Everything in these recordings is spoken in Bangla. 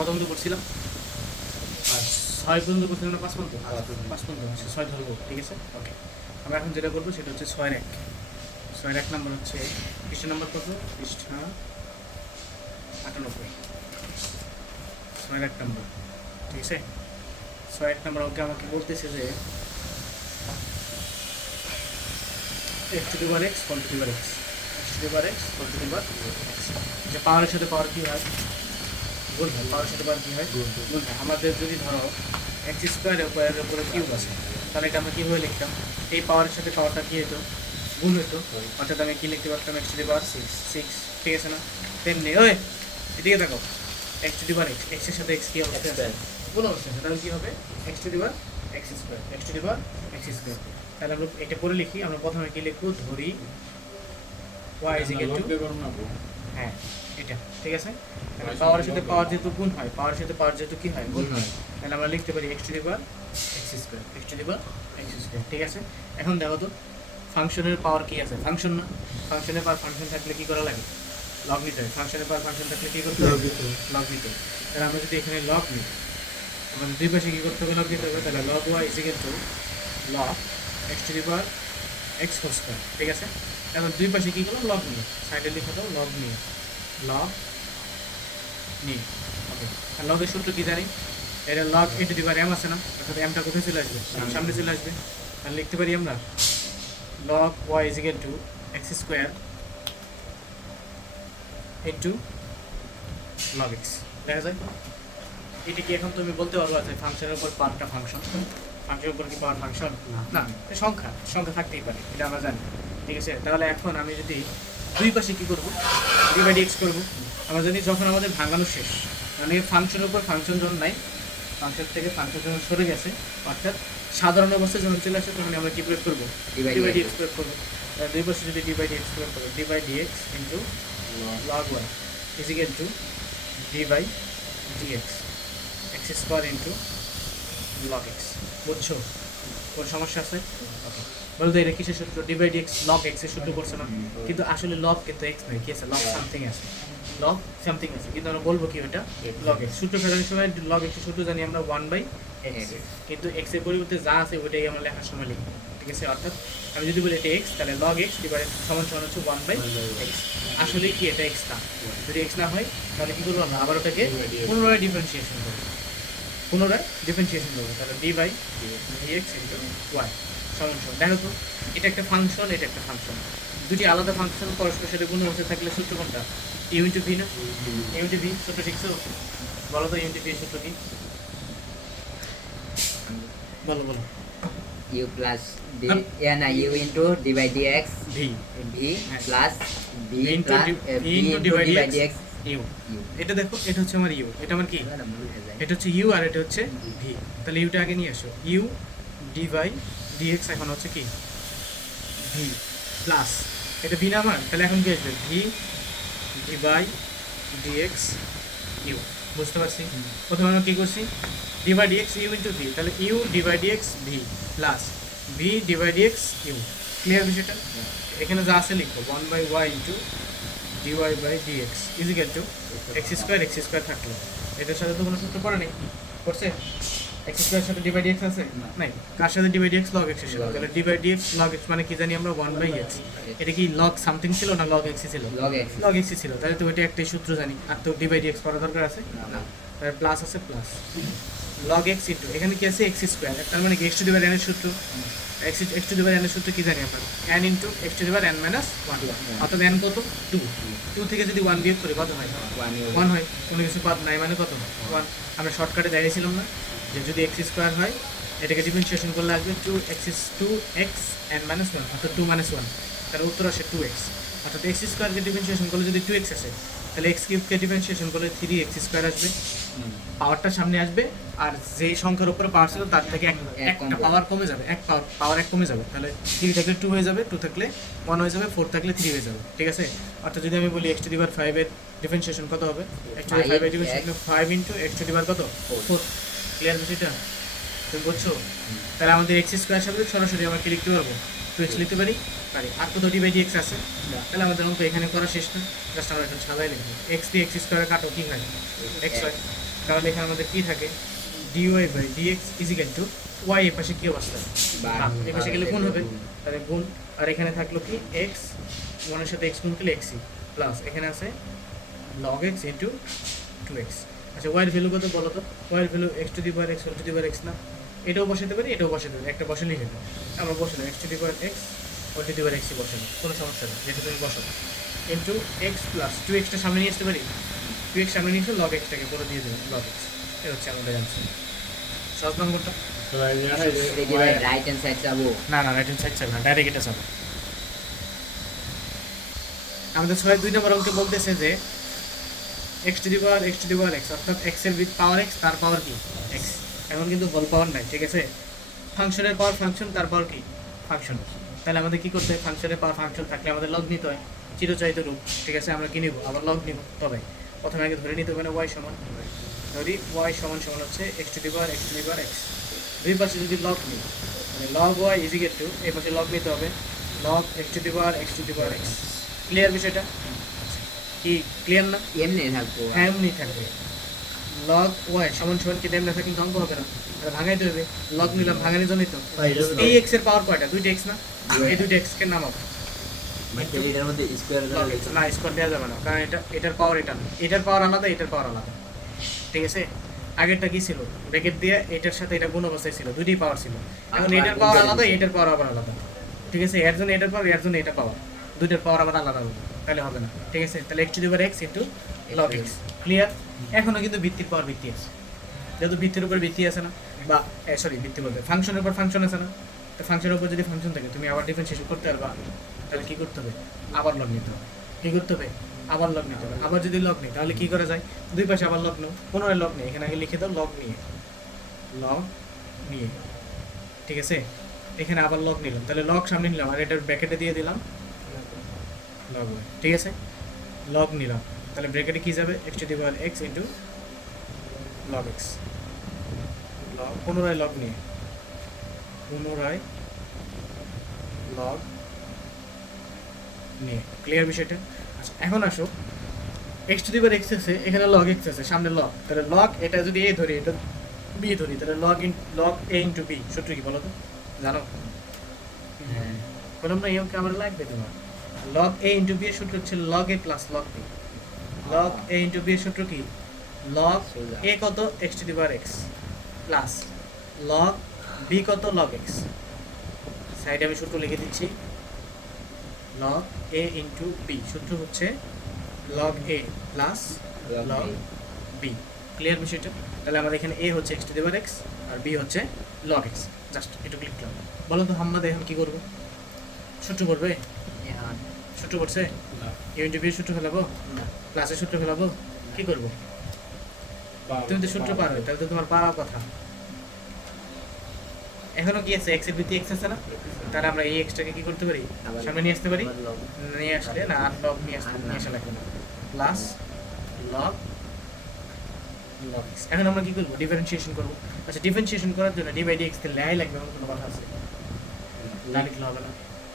কত পর্যন্ত করছিলাম? আর 6 পর্যন্ত করছিলাম না 5 পর্যন্ত? 5 পর্যন্ত 6 ধরবো, ঠিক আছে। ওকে, আমরা এখন যেটা করবো সেটা হচ্ছে 6-1 নাম্বার হচ্ছে পৃষ্ঠা নাম্বার কত? পৃষ্ঠা 98, 6-1 নাম্বার, ঠিক আছে। 6-1 নাম্বার ওকে আমাকে বলতেছে যে x to the power x whole to the power x, x to the power x whole to the power x, যে পাওয়ারের সাথে পাওয়ার কী হয়? গুণ হয়। পাওয়ারের সাথে পাওয়ার কী হয়? গুণ হয়। আমাদের যদি ধরো এক্স স্কোয়ারের উপরে কিউব আছে, তাহলে এটা আমরা কীভাবে লিখতাম? এই পাওয়ারের সাথে পাওয়ারটা কী হতো? গুণ হতো। অর্থাৎ আমি কী লিখতে পারতাম? এক্স টু দি পাওয়ার 6, ঠিক আছে না? তেমনি ওই এদিকে দেখো, x to the power x, এক্সের সাথে এক্স কী অবস্থা আছে? গুণ অবস্থা আছে। তাহলে কী হবে? X to the power x square, x to the power x square. তাহলে আমরা এটা করে লিখি। আমরা প্রথমে কী লিখবো? ধরি y ইজ ইকুয়াল টু, হ্যাঁ এটা ঠিক আছে। পাওয়ারের সাথে পাওয়ার যেহেতু গুণ হয়, পাওয়ারের সাথে পাওয়ার যেহেতু কি হয়? গুণ হয়, তাহলে আমরা লিখতে পারি x to the power x square, x to the power x square, ঠিক আছে। এখন দেখো তো ফাংশনের পাওয়ার কি আছে? ফাংশন না, ফাংশনের পাওয়ার ফাংশন থাকলে কি করা লাগে? লগ নিতে হয়। ফাংশনের পাওয়ার ফাংশন থাকলে কি করতে হবে? লগ নিতে হবে। তাহলে আমরা যদি এখানে লগ নিই, আমাদের দুই পাশে কী করতে হবে? লগ নিতে হবে। তাহলে log y is equal to log x to the power x whole square, ঠিক আছে। এখন দুই পাশে কী করলাম? লগ নিয়ে, সাইডে লিখে দাও লগ নিয়ে, লগ নিই, ওকে। আর লগের সূত্র কি জানি? এটা log a to the power m আছে না, অর্থাৎ এমটা কোথায় চলে আসবে? সামনে চলে আসবে। তাহলে লিখতে পারি আমরা log y is equal to x square into log x, দেখা যায়। এটা কি এখন তুমি বলতে পারবো যে ফাংশনের উপর পাওয়ারটা ফাংশন? ফাংশনের উপর কি পাওয়ার ফাংশন? না, সংখ্যা, সংখ্যা থাকতেই পারে, এটা আমরা জানি, ঠিক আছে। তাহলে এখন আমি যদি দুই পাশে কী করবো? ডি বাই ডি এক্স করবো। আমরা জানি যখন আমাদের ভাঙানো শেষ, মানে ফাংশনের উপর ফাংশন যখন নাই, ফাংশন থেকে ফাংশন যখন সরে গেছে, অর্থাৎ সাধারণ অবস্থায় যখন চলে আসে, তখন আমরা কী প্রয়োগ করবো? ডি বাই ডি এক্স প্রয়োগ করবো। দুই পাশে যদি ডি বাই ডি এক্স প্রয়োগ করবো, d by d x into log y is equal to d by d x x square into log x. বুঝছো? কোন সমস্যা আছে? ওকে, বলতো এটা কিসের সূত্র? D by d x log x এর সূত্র করছে না, কিন্তু আসলে লগ কিন্তু এক্স নয়, কি আছে? লগ সামথিং আছে, লগ সামথিং আছে, কিন্তু আমরা বলবো কি ওটা? Log x. সূত্র ফেরানোর সময় লগ এক্সের সূত্র জানি আমরা 1/x, কিন্তু এক্স এর পরিবর্তে যা আছে ওইটাই আমরা লেখার সময় লিখি, ঠিক আছে। অর্থাৎ আমি যদি বলি এটা এক্স, তাহলে লগ এক্স ডিভাইডেড সমান সমান হচ্ছে 1/x। আসলে কি এটা এক্স না? যদি এক্স না হয় তাহলে কি করবো? আমরা আবার ওটাকে পুনরায় ডিফারেন্সিয়েশন করবো, পুনরায় ডিফারেন্সিয়েশন করবো। তাহলে d by d x into y সমান সমান। দেখো তো, এটা একটা ফাংশন, এটা একটা ফাংশন, দুটি আলাদা ফাংশন পরস্পরের সাথে গুণ অবস্থায় থাকলে সূত্র কোনটা? ইউ ইন্টু ভি না? ইউ ইন্টু ভি সূত্র শিখছো? বলো তো ইউ ইন্টু ভি সূত্র কি? বলো বলো। ইউ প্লাস ডি না u into d by d x v, v plus v into plus v into d by d x u. U. এটা দেখো, এটা হচ্ছে আমার ইউ, এটা আমার কি? এটা হচ্ছে ইউ আর এটা হচ্ছে ভি। তাহলে ইউটা আগে নিয়ে আসো। U d by d x এখন হচ্ছে কি? ভি প্লাস, এটা ভি না আমার, তাহলে এখন কি আসবে? V d by d x u. বুঝতে পারছি? প্রথমে আমরা কী করছি? D by d x u into v, তাহলে u d by d x v plus v d by d x u. Clear বিষয়টা? এখানে যা আছে লিখবো 1/y into dy by d x is equal to x square থাকলো। এটার সাথে তো কোনো সূত্র পড়ে নেই, করছে? এক্স স্কোয়ারের সাথে ডি বাই ডি এক্স আছে? নাই। কার সাথে d by d x? Log এক্সের সাথে। তাহলে d by d x log x মানে কি জানি আমরা? 1/x। এটা কি লগ সামথিং ছিল না লগ এক্সই ছিল? লগ এক্সই ছিল। তাহলে তো ওইটা একটাই সূত্র জানি, আর তো ডি বাই ডি এক্স করার দরকার আছে না। তাহলে প্লাস আছে, প্লাস লগ এক্স ইন্টু এখানে কি আছে? এক্স স্কোয়ার, তার মানে কি x to the power N এর সূত্র? X to the power N এর সূত্র কি জানি আমরা? N into x to the power N minus 1, অর্থাৎ এন কত? 2 থেকে যদি 1 বিয়োগ করি কত হয়? 1 হয়। কোনো কিছু বাদ নাই মানে কত? 1। আমরা শর্টকাটে দেখিয়েছিলাম না যে যদি এক্স স্কোয়ার হয়, এটাকে ডিফারেন্সিয়েশন করলে আসবে 2x n মাইনাস 1, অর্থাৎ 2 - 1, তার উত্তর আসে 2x। অর্থাৎ এক্স স্কোয়ারকে ডিফারেন্সিয়েশন করলে যদি 2x আসে, তাহলে এক্স কিউবকে ডিফারেন্সিয়েশন করলে 3x স্কোয়ার আসবে, পাওয়ারটা সামনে আসবে, আর যে সংখ্যার উপরে পাওয়ার ছিল তার থেকে একটা পাওয়ার কমে যাবে, এক পাওয়ার এক কমে যাবে। তাহলে 3 থাকলে 2 হয়ে যাবে, 2 থাকলে 1 হয়ে যাবে, 4 থাকলে 3 হয়ে যাবে, ঠিক আছে। অর্থাৎ যদি আমি বলি এক্স টু দি পাওয়ার 5 এর ডিফারেন্সিয়েশন কত হবে? এক্স টু দি পাওয়ার 5 এর differentiation 5 into x to the power কত? 4। ক্লিয়ার বিষয়টা? তুমি বুঝছো? তাহলে আমাদের এক্স স্কোয়ার সাথে সরাসরি আমরা কি লিখতে পারবো? 2x লিখতে পারি। আর কত ডি বাই ডি এক্স আছে? তাহলে আমাদের অঙ্ক এখানে করা শেষ না, জাস্ট আমরা এখন সাজাই লিখবো। এক্স দিয়ে এক্স স্কোয়ারে কাটো কি হয়? এক্স হয়। তাহলে এখানে আমাদের কি থাকে dy/dx ইজিক্যাল টু y এর পাশে কি অবস্থা ভাগ, এই পাশে গেলে গুণ হবে, তাহলে গুণ, আর এখানে থাকলো কি x, 1 এর সাথে x গুণ করলে xc প্লাস এখানে আছে log x ইনটু 2x। আচ্ছা y এর ভ্যালু কত বলো তো? y এর value x to the power x whole to the power x না, এটাও বসাতে পারি এটাও বসাতে পারি, একটা বসালেই হলো। আমরা বসালাম x to the power x whole to the power x বসালাম, কোনো সমস্যা নেই, যেটা তুমি বসাবো ইনটু x প্লাস 2x টা সামনে নিয়ে আসতে পারি, 2x সামনে নিয়ে এসে log x টাকে পুরো দিয়ে দেবেন log x। এটা হচ্ছে আমাদের অ্যান্সার। সহজ নম্বরটা রাইট হ্যান্ড সাইড যাবো। না না রাইট হ্যান্ড সাইড চাবে না, ডাইরেক্ট এটা চাবে। আমাদের 2 নম্বর অঙ্কে বলতেছে যে x to the power x অর্থাৎ x এর পাওয়ার x তার পাওয়ার কি x, এখন কিন্তু হোল পাওয়ার নাই, ঠিক আছে? ফাংশনের পাওয়ার ফাংশন তার পাওয়ার কি ফাংশন, তাহলে আমাদের কি করতে হয়? ফাংশনের পাওয়ার ফাংশন থাকলে আমাদের লগ নিতে হয়, চিরচারিত রূপ, ঠিক আছে? আমরা কি নিব? আবার লগ নিব, তবে প্রথমে আগে ধরে নিতে হবে না y সমান, ধরি y সমান সমান হচ্ছে x to the power x, দুই পাশে যদি লগ নিই মানে log y ইজিক্যাল টু এই পাশে লগ নিতে হবে log x to the power x। Clear বিষয়টা কি? ক্লিয়ার না? এমনি থাকবো। হ্যাঁ এমনি থাকবে। log y সমান সমান কি দেন না থাকি অঙ্ক হবে না, এটা ভাঙাইতে হবে, log নিলাম ভাঙানোর জন্যই তো। এই x এর পাওয়ার কয়টা? দুইটা x না, এই দুইটা x কে নামাবো, এটার মধ্যে স্কয়ার না স্কোয়ার দেওয়া যাবে না, কারণ এটার পাওয়ার এটা না, এটার পাওয়ার আলাদা এটার পাওয়ার আলাদা, ঠিক আছে? আগেরটা কি ছিল? ব্র্যাকেট দিয়ে এটার সাথে এটা গুণ অবস্থায় ছিল, দুইটাই পাওয়ার ছিল, এখন এটার পাওয়ার আলাদা এটার পাওয়ার আবার আলাদা, ঠিক আছে? এর জন্য এটার পাওয়ার, এর জন্য এটা পাওয়ার, দুইটার পাওয়ার আবার আলাদা হবে, তাহলে হবে না, ঠিক আছে? তাহলে x to the power x into log x। Clear? এখনো কিন্তু ভিত্তির পাওয়ার ভিত্তি আছে, যেহেতু ভিত্তির উপর ভিত্তি আছে না, বা সরি ভিত্তি বলতে ফাংশনের উপর ফাংশন আছে না, তো ফাংশনের উপর যদি ফাংশন থাকে তুমি আবার ডিফারেন্সিয়েশন করতে পারবা, তাহলে কি করতে হবে? আবার লগ নিতে হবে। কি করতে হবে? আবার লগ নিতে হবে। আবার যদি লগ নিই তাহলে কি করা যায়? দুই পাশে আবার লগ নাও, পুনরায় লগ নিয়ে এখানে আগে লিখে দাও লগ নিয়ে, ঠিক আছে? এখানে আবার লগ নিলাম, তাহলে লগ সামনে নিলাম আর এটার ব্র্যাকেটে দিয়ে দিলাম লগ, ঠিক আছে? লগ নিলাম, তাহলে ব্র্যাকেটে কি যাবে? x to the power x into log x, log পুনরায় লগ নিয়ে লগ নিয়ে। ক্লিয়ার বিষয়টা? আচ্ছা এখন আসো x to the power x আছে, এখানে log x আছে, সামনে log, তাহলে log এটা যদি a ধরি এটা b ধরি, তাহলে log a ইনটু b সূত্র কি বলো তো? জানো? হ্যাঁ বললাম না এই অঙ্কে আমার লাগবে তোমার। log a ইনটু b এর সূত্র হচ্ছে log a plus log b। log a into b এর সূত্র কি? log a কত? x to the power x plus log b কত? log x। সাইডে আমি সূত্র লিখে দিচ্ছি, log a ইনটু b সূত্র হচ্ছে log a plus log b। Clear বিষয়টা? তাহলে আমাদের এখানে a হচ্ছে x to the power x আর b হচ্ছে log x, জাস্ট এটুকু লিখলাম। বলো তো হাম্মাদ এখন কি করবে? সূত্র করবে? সূত্র করছে? a ইনটু b এর সূত্র ফেলাবো, প্লাসের সূত্র ফেলাবো, কি করবো? তুমি তো সূত্র পারবে, তাহলে তো তোমার পাওয়ার কথা। এখনো কি আছে? x এর ভিত্তি x আছে না, তাহলে আমরা এই x টাকে কি করতে পারি? সামনে নিয়ে আসতে পারি, নিয়ে আসলে না আর log নিয়ে আসা লাগবে না, প্লাস log x। এখন আমরা কি করবো? ডিফারেন্সিয়েশন করবো। আচ্ছা ডিফারেন্সিয়েশন করার জন্য d/dx তে লেয়াই লাগবে এমন কোনো কথা আছে? না লিখলে হবে না,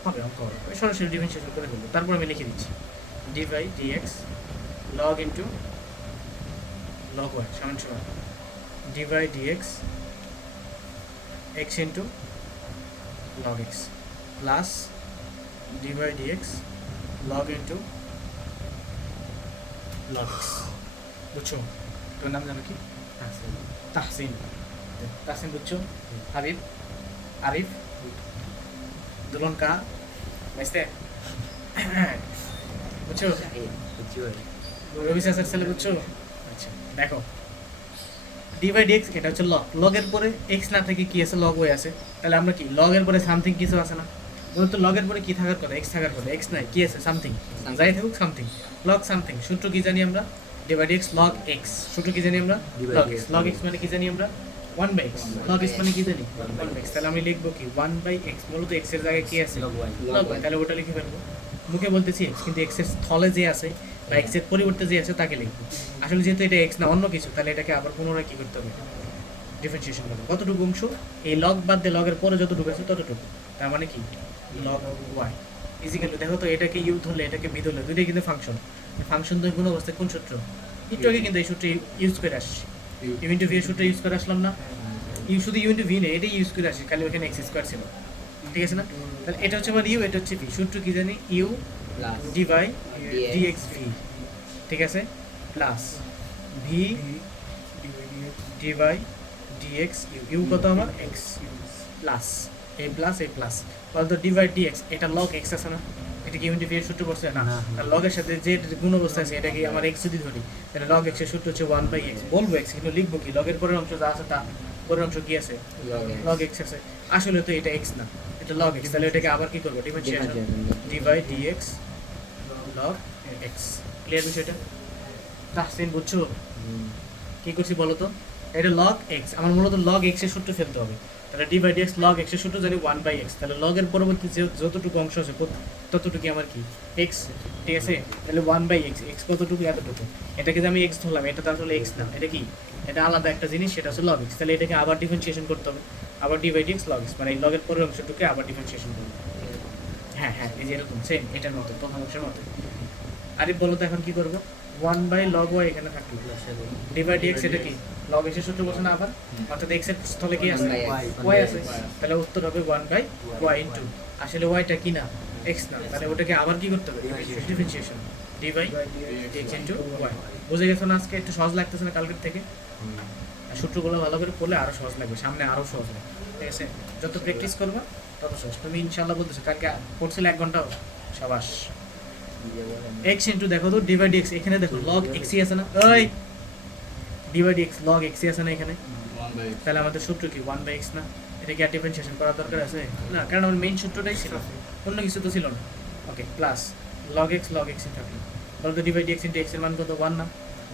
হবে অঙ্ক হবে, আমি সরাসরি ডিফারেন্সিয়েশন করে ফেলবো। তারপর আমি লিখে দিচ্ছি d/dx log into log y সমান সমান d/dx x into log x plus d/dx log into log x। বুঝছো? তোর নাম জানো কি? তাহসিন। তাহসিন বুঝছো? হাবিব, আরিফ, দুলন কা বুঝতে? বুঝছো? রবি স্যারের ছেলে বুঝছো? আচ্ছা দেখো d/dx এটা হচ্ছে log, log এর পরে x না থেকে কি আছে? log y আছে, তাহলে আমরা কি log এর পরে সামথিং কিছু আছে না? বলতো তো log এর পরে কি থাকার কথা? x থাকার কথা, x নাই, কি আছে? সামথিং, যাই থাকুক সামথিং, log সামথিং। সূত্র কি জানি আমরা? d/dx log x। সূত্র কি জানি আমরা? log x মানে কি জানি আমরা? 1/x। log x মানে কি জানি? 1/x। তাহলে আমি লিখবো কি 1/x, মূলত x এর জায়গায় কি আছে? log y, তাহলে ওটা লিখে ফেলবো। মুখে বলতেছি x, কিন্তু x এর স্থলে যে আছে বা x এর পরিবর্তে যে আছে তাকে লিখবো। আসলে যেহেতু এটা x না অন্য কিছু, তাহলে এটাকে আবার পুনরায় কি করতে হবে? ডিফারেন্সিয়েশন করতে হবে। কতটুকু অংশ? এই log বাদ দিয়ে log এর পরে যতটুকু আছে ততটুকু, তার মানে কি log y ইজিক্যাল টু, দেখো তো এটাকে u ধরলে এটাকে v ধরলে দুইটাই কিন্তু ফাংশন। ফাংশন দুই গুণ অবস্থায় কোন সূত্র? একটু আগে কিন্তু এই সূত্র ইউজ করে আসছি, ইউ ইন্টু ভি এর সূত্র ইউজ করে আসলাম না, ইউ শুধু ইউ ইন্টু ভি নেই, এটাই ইউজ করে আসি, খালি ওখানে এক্স স্কোয়ার ছিল, ঠিক আছে না? তাহলে এটা হচ্ছে আমার ইউ, এটা হচ্ছে ভি। সূত্র কি জানি? U plus d by dx dx v, ঠিক আছে, plus v d by dx u. U কত আমার? X plus a plus a plus বলতো ডিভাইড ডিএক্স, এটা লগ এক্স আছে না? এটা কি ইউনিটি ভি এর সূত্র পড়ছে না? আর লগের সাথে যে গুণ অবস্থা আছে এটা কি আমার এক্স যদি ধরি, তাহলে লগ এক্স এর সূত্র হচ্ছে 1/x। বলবো এক্স, কিন্তু লিখবো কি? লগের পরের অংশ যা আছে তা পরের অংশ কি আছে? লগ এক্স আছে। আসলে তো এটা এক্স না, এটা লগ এক্স। তাহলে এটাকে আবার কি করবো? Differentiation divide d x log x. Clear বিষয়টা? তাহসিন বুঝছো কি করছি বলো তো? এটা লগ এক্স, আমার মূলত লগ এক্স এর সূত্র ফেলতে হবে। তাহলে d by d x log x এর সূত্র জানি 1/x। তাহলে লগের পরবর্তী যতটুকু অংশ আছে ততটুকু আমার কি? এক্স, ঠিক আছে? তাহলে 1/x, এক্স কতটুকু? এতটুকু। এটাকে যে আমি এক্স ধরলাম, এটা তো আসলে এক্স না, এটা কি? এটা আলাদা একটা জিনিস, সেটা হচ্ছে লগ এক্স। তাহলে এটাকে আবার ডিফারেন্সিয়েশন করতে হবে, আবার d by d x log x, মানে এই লগের পরের অংশটুকে আবার ডিফারেন্সিয়েশন করতে হবে। হ্যাঁ হ্যাঁ, এই যে এরকম সেম এটার মতো, প্রথম অংশের মতো। আরে বলো তো এখন কি করবো? 1/log y এখানে থাকলো, ডিভাইড ডিএক্স, এটা কি? লগ এক্স এর সূত্র বলছে না আবার? অর্থাৎ এক্স এর স্থলে কি আছে? 1/x y আছে। তাহলে উত্তর হবে 1/y ইনটু, আসলে ওয়াইটা কি না? এক্স না, তাহলে ওটাকে আবার কি করতে হবে? Differentiation d by d x into y. বুঝে গেছো না? আজকে একটু সহজ লাগতেছে না কালকের থেকে? আর সূত্রগুলো ভালো করে পড়লে আরো সহজ লাগবে, সামনে আরো সহজ লাগবে, ঠিক আছে? যত প্র্যাকটিস করবা তত সহজ। তুমি ইনশাআল্লাহ বলতেছো কালকে পড়ছিলে 1 ঘন্টাও, সাবাস। এক্স ইনটু দেখো তো ডিভাইড এক্স, এখানে দেখো লগ এক্সই আছে না? ওই ডিভাইড এক্স লগ এক্সই আছে না এখানে? তাহলে আমাদের সূত্র কি 1/x না? এটা কি আর ডিফারেন্সিয়েশন করার দরকার আছে? না, কারণ আমার মেইন সূত্রটাই ছিল, অন্য কিছু তো ছিল না। ওকে, প্লাস লগ এক্স ই থাকলো, বলতো ডিভাইড এক্স ইনটু এক্স এর মান কত? 1 না?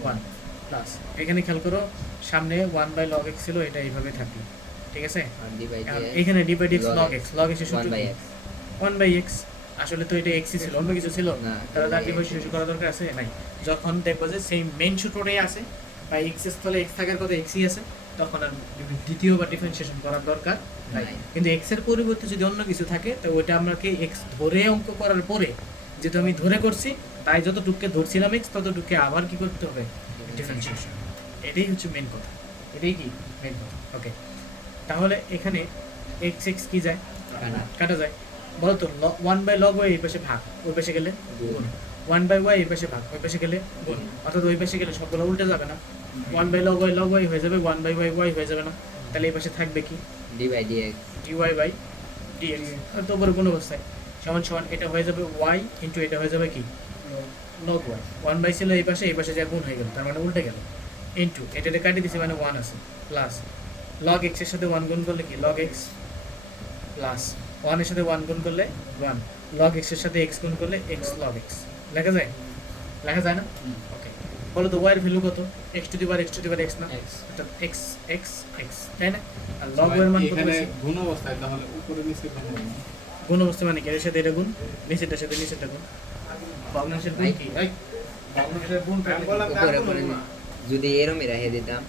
1 প্লাস এখানে খেয়াল করো সামনে 1/log x ছিল, এটা এইভাবে থাকলো, ঠিক আছে? আর এখানে ডিভাইড এক্স লগ এক্স এর সূত্র 1/x। আসলে তো এটা এক্সই ছিল, অন্য কিছু ছিল না। তাহলে তার ডিফারেন্সিয়েশন করার দরকার আছে? নাই। যখন দেখবো যে সেই মেইন সূত্রটাই আছে বা এক্স এর স্থলে এক্স থাকার কথা এক্সই আছে, তখন আর দ্বিতীয়বার ডিফারেন্সিয়েশন করার দরকার নাই। কিন্তু এক্স এর পরিবর্তে যদি অন্য কিছু থাকে তো ওইটা আমাকে এক্স ধরে অঙ্ক করার পরে, যেহেতু আমি ধরে করছি তাই যতটুকুকে ধরছিলাম এক্স ততটুকুকে আবার কি করতে হবে? ডিফারেন্সিয়েশন। এটাই হচ্ছে মেইন কথা, এটাই কি মেইন কথা। ওকে, তাহলে এখানে এক্স এক্স কি যায়? কাটা যায়। বলতো 1/log y এই পাশে ভাগ, ওই পাশে গেলে গুণ। 1/y এই পাশে ভাগ, ওই পাশে গেলে গুণ। অর্থাৎ ওই পাশে গেলে সবগুলো উল্টে যাবে না? 1/log y হয়ে যাবে, 1/y হয়ে যাবে না? তাহলে এই পাশে থাকবে কি? D by d x dy by dx। আর তো উপরে কোন অবস্থায় সমান সমান এটা হয়ে যাবে y ইনটু এটা হয়ে যাবে কি? log y। 1/, ছিল এই পাশে যা গুণ হয়ে গেল, তার মানে উল্টে গেল, ইনটু এটাতে কাটিয়ে দিছি মানে 1 আছে, প্লাস log x এর সাথে 1 গুণ করলে কি? log x প্লাস 1 এর সাথে 1 গুণ করলে 1, log x এর সাথে x গুণ করলে x log x। লেখা যায়? লেখা যায় না? ওকে, বলো তো y এর ভ্যালু কত? x to the power x না? অর্থাৎ x x x, তাই না? আর log y এর মান কত? এখানে গুণ অবস্থায়, তাহলে উপরে নিচে গুণ হবে। গুণ অবস্থা মানে কি? এর সাথে এটা গুণ, নিচেরটার সাথে নিচেরটা গুণ। ভগ্নাংশের গুণ কি? ভগ্নাংশের গুণ আমি বললাম উপরে তার উপরে গুণ না। যদি এরমই রেখে দিতাম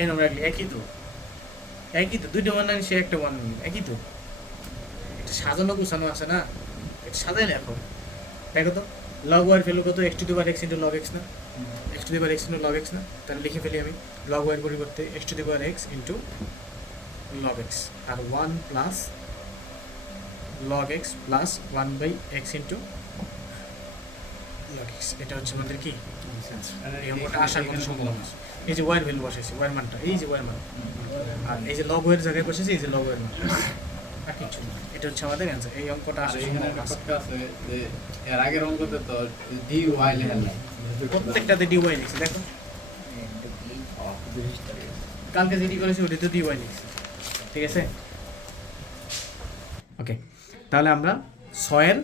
এই নম্বর রাখলে একই তো, দুইটা মান আনি সে একটা ওয়ান একই তো। এটা সাজানো গুছানো আছে না, এটা সাজাই লেখো। দেখো তো log y এর ভ্যালু কত? x to the power x into log x না? x to the power x into log x না? তাহলে লিখে ফেলি আমি log y এর পরিবর্তে x to the power x into log x, আর 1 plus log x plus 1/x into log x। এটা হচ্ছে আমাদের কি? এই অঙ্কটা আসার কোনো সম্ভাবনা আছে। এই যে y এর ভ্যালু বসাইছি, y এর মানটা, এই যে y এর মান, আর এই যে log y এর জায়গায় বসেছি, এই যে log y এর মান, আর কিছু না। এটা হচ্ছে আমাদের অ্যান্সার। এই অঙ্কটা আর আসার এখানে সম্ভাবনা আছে। ব্যাপারটা আছে যে এর আগের অঙ্কতে তো ডি ওয়াই লেখা নাই। প্রত্যেকটাতে dy লিখছি, দেখো কালকে যেটি করেছি ওটিতে dy লিখছি, ঠিক আছে? ওকে, তাহলে আমরা 6-এর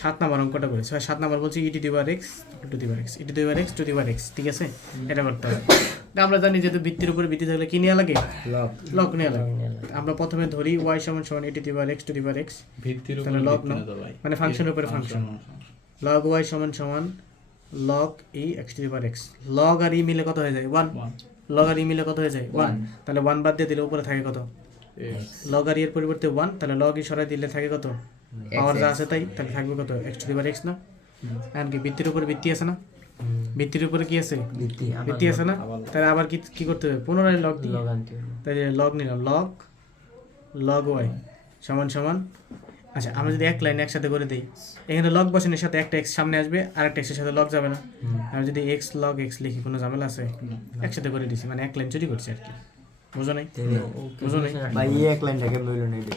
7 নম্বর অঙ্কটা করি। 7 নম্বর বলছি e two the power x to the power x, e two the power x to the power x, ঠিক আছে? এটা করতে হবে। আমরা জানি যেহেতু বৃত্তির উপরে বৃত্তি থাকলে কি নেওয়া লাগে? লগ নেওয়া লাগে। আমরা প্রথমে ধরি y সমান সমান e two the power x to the power x, ভিত্তির উপর তাহলে log ভিত্তি নাও, না তো ভাই। মানে ফাংশনের উপরে ফাংশন। log y সমান সমান log e x to the power x। log আর e মিলে কত হয়ে যায়? 1। log আর e মিলে কত হয়ে যায়? 1। তাহলে 1 বাদ দিয়ে দিলে উপরে থাকে কত? log আর e এর পরিবর্তে 1, তাহলে log e সরাই দিলে থাকে কত? পাওয়ার যা আছে তাই, তাহলে থাকবে কত? x to the power x না? এখন কি বৃত্তির উপর বৃত্তি আছে না? ভিত্তির উপরে কি আছে ভিত্তি আবার ভিত্তি আছে না তাহলে আবার কি কি করতে হবে পুনরায় লগ দিই লগ আনতে হবে। তাহলে লগ নিলাম লগ ওয়াই সমান সমান আচ্ছা আমরা যদি এক লাইন একসাথে করে দিই এখানে লগ বসানোর সাথে একটা এক্স সামনে আসবে আর একটা এক্সের সাথে লগ যাবে না আমি যদি এক্স লগ এক্স লিখি কোনো ঝামেলা আছে একসাথে করে দিছি মানে এক লাইন চুরি করছি আর কি বুঝো নাই বুঝো নাই ভাই এক লাইনটা কেমন হইলো না এটা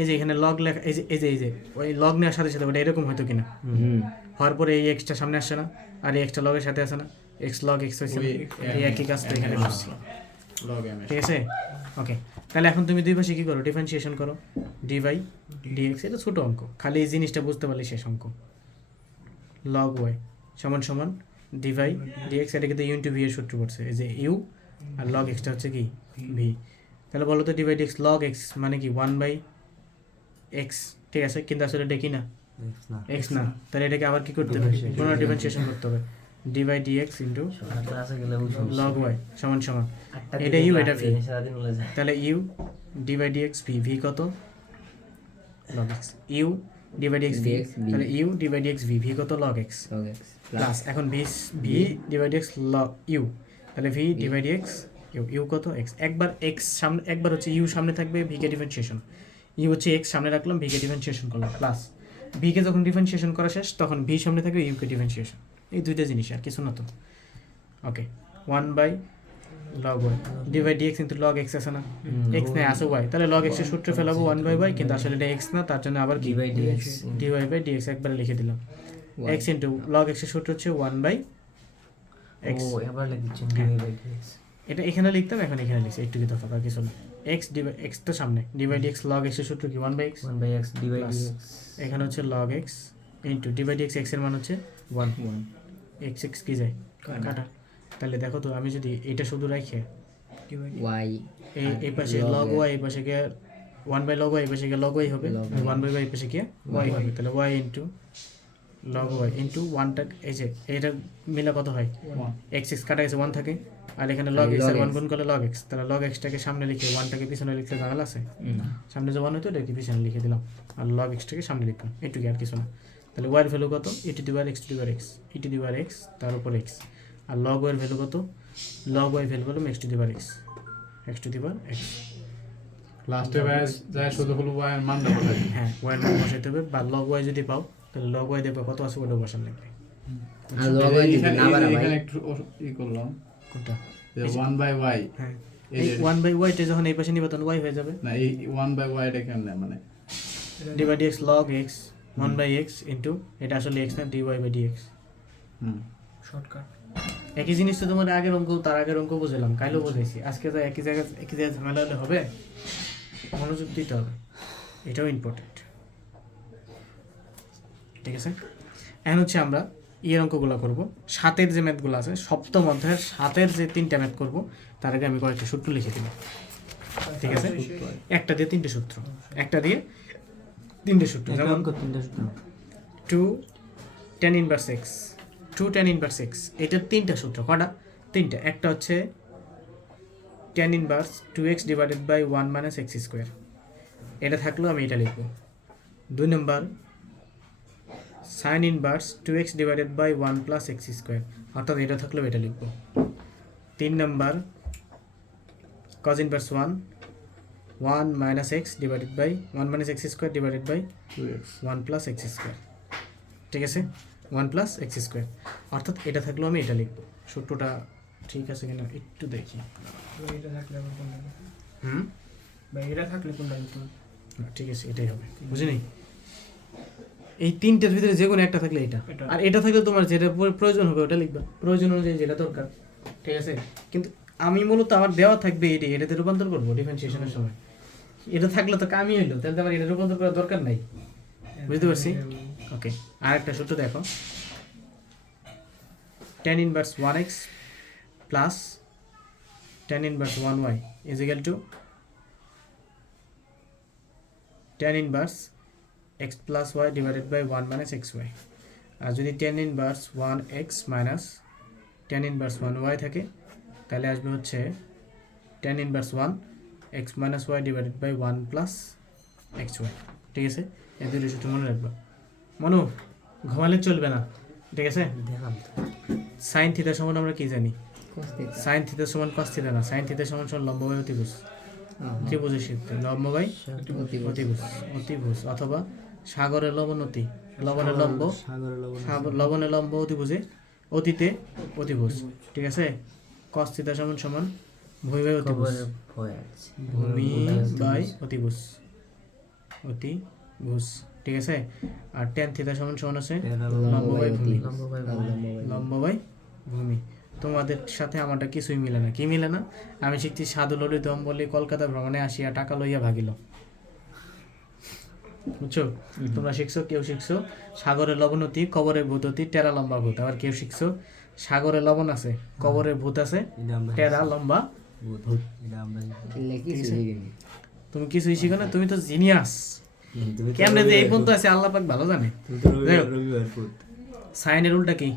এই যে এখানে লগ লেখা এই যে ওই লগ নেওয়ার সাথে সাথে ওটা এরকম হয়তো কিনা হওয়ার পরে এই এক্সটা সামনে আসছে না আর এই এক্সটা লগের সাথে আসে না এক্স লগ এক্স হয়েছে না? এই একই কাজটা এখানে করছি লগ এম ঠিক আছে ওকে তাহলে এখন তুমি দুই পাশে কি করো ডিফারেন্সিয়েশন করো ডি বাই ডিএক্স এটা ছোট অঙ্ক খালি এই জিনিসটা বুঝতে পারলে শেষ অঙ্ক লগ ওয়াই সমান সমান ডি বাই ডিএক্স এটা কিন্তু ইউ ইন্টু ভি এর সূত্র পড়ছে এই যে ইউ আর লগ এক্সটা হচ্ছে কি ভি তাহলে বলো তো d by dx log x মানে কি 1/x ঠিক আছে কিন্তু আসলে এটা কি না না এক্স না তাহলে এটাকে আবার কি করতে হবে পুনঃ ডিফারেন্সিয়েশন করতে হবে ডি বাই ডিএক্স ইন্টু ক্লাসে গেলে বুঝো লগ ওয়াই সমান সমান এটা ইউ এটা ভি সারাদিন বলে যায় তাহলে u d by dx v v কত log x u d by dx v dx v তাহলে u d by dx v v কত log x log x plus এখন v v d by dx log u তাহলে v d by dx u u কত এক্স একবার এক্স সামনে একবার হচ্ছে ইউ সামনে থাকবে ভি কে ডিফারেন্সিয়েশন ইউ হচ্ছে এক্স সামনে রাখলাম ভি কে ডিফারেন্সিয়েশন করলাম প্লাস ভি কে যখন ডিফারেন্সিয়েশন করা শেষ তখন ভি সামনে থাকবে ইউ কে ডিফারেন্সিয়েশন এই দুইটা জিনিস আর কিছু না তো okay 1/log y d by d x কিন্তু log x আছে না x নেই আছে y তাহলে log x এর সূত্র ফেলাবো 1/y কিন্তু আসলে এটা x না তার জন্য আবার কি d by d x dy by dx একবার লিখে দিলাম x ইনটু log x এর সূত্র হচ্ছে 1/x ও এবার লিখছেন ডি বাই ডিএক্স এটা এখানে লিখতাম এখন এখানে লিখছি একটু কি তফাৎ আর কিছু না x x তো সামনে dy by dx log x এর সূত্র কি 1/x 1/x D by Plus. Dx এখানে হচ্ছে log x into dy by dx x এর মান হচ্ছে 1 x x কি যায় কাটা তাহলে দেখো তো আমি যদি এটা শুধু রাখি y এই পাশে log y এই পাশে গিয়ে 1/log y এই পাশে গিয়ে log y হবে 1/y এই পাশে গিয়ে y হবে তাহলে y into log y into 1টা এই যে এটা মিলা কত হয় x x কাটা গেছে 1 থাকে আর এখানে log x আর 1 গুণ করলে log x তাহলে log x টাকে সামনে লিখে 1টাকে পিছনে লিখলে ঝামেলা আছে সামনে যে 1 হতো এটাকে পিছনে লিখে দিলাম আর log x টাকে সামনে লিখলাম এটুকু আর কিছু না তাহলে y এর ভ্যালু কত e two the power x to the power x e two the power x তার উপর x আর log y এর ভ্যালু কত log y ভ্যালু হলো x to the power x to the power x লাস্টে ব্যাস যায় শুধু হলো y এর মানটা বলে দিই হ্যাঁ y এর মান বসাইতে হবে বা log y যদি পাও তাহলে log y দেবে কত আছে ওটা বসান লাগবে আর log y যদি না বাড়া ভাই এখানে একটু করলাম কোনটা যে 1/y হ্যাঁ এই এই যে- 1/y টা যখন এই পাশে নিবে তখন y হয়ে যাবে না এই 1/y এটা কেন মানে dy by dx log x 1/x into এটা আসলে x না dy by dx hmm shortcut একই জিনিস তো তোমার আগের অঙ্ক তার আগের অঙ্ক বুঝলাম কাইলেও বুঝাইছি আজকে তো একই জায়গায় ঝামেলা হলে হবে মনোযোগ দিতে হবে এটাও ইম্পর্টেন্ট ঠিক আছে এখন হচ্ছে আমরা এর অঙ্কগুলো করব সাতের যে ম্যাথগুলো আছে সপ্তম অধ্যায়ের সাতের যে তিনটা ম্যাথ করব তার আগে আমি কয়েকটা সূত্র লিখে দিলাম ঠিক আছে একটা দিয়ে তিনটে সূত্র একটা দিয়ে তিনটে সূত্র যেমন তিনটা সূত্র 2 tan inverse x 2 tan inverse x এটার তিনটা সূত্র কটা তিনটা একটা হচ্ছে tan inverse 2x divided by 1 minus x square এটা থাকলো আমি এটা লিখব দুই নম্বর sin inverse 2x divided by 1 plus x square অর্থাৎ এটা থাকলো এটা লিখব তিন নম্বর cos inverse 1 minus x divided by 1 minus x square divided by 2x 1 plus x square ঠিক আছে 1 প্লাস এক্স স্কোয়ার অর্থাৎ এটা থাকলেও আমি এটা লিখবো সূত্রটা ঠিক আছে কিনা একটু দেখি এটা থাকলে আবার কোনটা লিখবো? হুম বা এটা থাকলে কোনটা লিখবো? ঠিক আছে এটাই হবে বুঝিনি এই তিনটার ভিতরে যে কোনো একটা থাকলে এটা এটা। আর এটা থাকলে তোমার যেটা প্রয়োজন হবে ওটা লিখবা প্রয়োজন অনুযায়ী যেটা দরকার ঠিক আছে কিন্তু আমি মূলত আমার দেওয়া থাকবে এটাতে রূপান্তর করবো ডিফারেন্সিয়েশনের সময় এটা থাকলে তো কামই হইলো তাহলে তো আমার এটা রূপান্তর করার দরকার নাই বুঝতে পারছি ওকে আর একটা সূত্র দেখো tan ইনভার্স 1x প্লাস tan inverse 1y is equal to tan inverse x plus y divided by 1 minus xy আর যদি tan inverse 1x minus tan inverse 1y থাকে তাহলে আসবে হচ্ছে tan inverse 1 x minus y divided by 1 plus xy ঠিক আছে এই দুটো সূত্র মনে রাখবা মনো ঘুমালে চলবে না ঠিক আছে দেখলাম তো সাইন থিটা সমান আমরা কি জানি cos theta সাইন থিটা সমান কস থিটা না সাইন থিটা সমান সমান লম্ব বাই অতিভুজ ত্রিভুজের ক্ষেত্রে লম্ব বাই অতিভুজ অতিভুজ অথবা সাগরের লবণতি লবণের লম্ব সাগরের লবণ লবণের লম্ব অতিভুজে অতীতে অতিভুজ ঠিক আছে কস থিটা সমান সমান ভূমি বাই অতিভুজ খবরের ভয় আছে ভূমি বাই অতিভুজ অতিভুজ ঠিক আছে আর ট্যান থিটা সমান সমান আছে লম্ব বাই ভূমি লম্ব বাই ভূমি তোমাদের সাথে আমারটা কিছুই মিলে না কি মিলে না আমি শিখছি সাধু ললিতম বলে কলকাতা ভ্রমণে আসিয়া টাকা লইয়া ভাগিল বুঝছো তোমরা শিখছো কেউ শিখছো সাগরের লবণতি কবরের ভূততি টেরা লম্বা ভূত আবার কেউ শিখছো সাগরে লবণ আছে কবরের ভূত আছে এটা আমরা টেরা লম্বা ভূত এটা আমরা লেখি শিখিনি তুমি কিছুই শিখো না তুমি তো জিনিয়াস তুমি তো কেমনে যে এই পর্যন্ত আছে আল্লাহ পাক ভালো জানে তুমি তো যাই হোক। রবিবার ফুট সাইনের উল্টা কি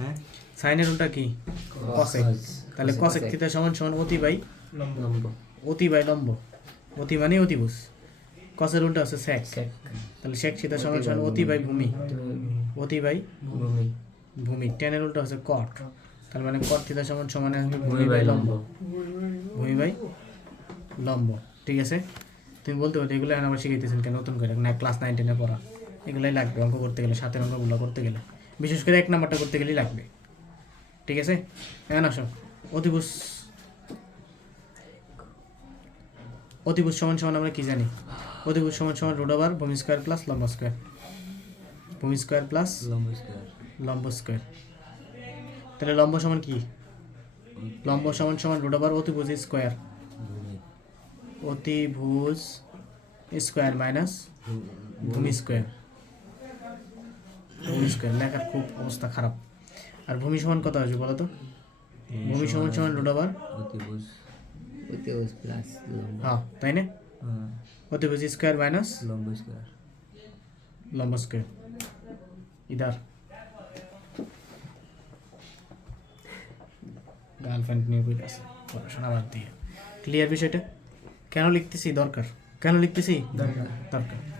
হ্যাঁ সাইনের উল্টা কি কসেক তাহলে কসেক থিটা সমান সমান অতি বাই লম্ব অতি বাই লম্ব অতি মানে অতিভুজ কসের উল্টা আছে সেক তাহলে সেক থিটা সমান সমান অতি বাই ভূমি অতি বাই ভূমি ভূমি টেনের উল্টা আছে কট তার মানে কট থিটা সমান সমান আসবে ভূমি বাই লম্ব ভূমি বাই লম্ব ঠিক আছে তুমি বলতে পারো এগুলো এখন আবার শিখাইতেছেন কেন নতুন করে না ক্লাস 9 10 এ পড়া এগুলাই লাগবে অঙ্ক করতে গেলে সাথের অঙ্কগুলো করতে গেলে বিশেষ করে 1 নাম্বারটা করতে গেলেই লাগবে ঠিক আছে এখন আসো অতিভুজ অতিভুজ সমান সমান আমরা কি জানি অতিভুজ সমান সমান রুট ওভার ভূমি স্কয়ার প্লাস লম্ব স্কয়ার ভূমি স্কয়ার প্লাস লম্ব স্কয়ার লম্ব স্কয়ার তাহলে লম্ব সমান কি লম্ব সমান সমান রুট ওভার অতিভুজ স্কয়ার ভূমি অতিভুজ স্কয়ার মাইনাস ভূমি স্কয়ার ভূমি স্কয়ার লেখার খুব অবস্থা খারাপ আর ভূমি সমান কত আসবে বলো তো ভূমি সমান সমান রুট ওভার অতিভুজ প্লাস হ্যাঁ তাই না হ্যাঁ অতিভুজ স্কয়ার মাইনাস লম্ব স্কয়ার লম্ব স্কয়ার ইধার গার্লফ্রেন্ড নিয়ে বই আছে পড়াশোনা বাদ দিয়ে ক্লিয়ার বিষয়টা কেন লিখতেছি দরকার কেন লিখতেছি দরকার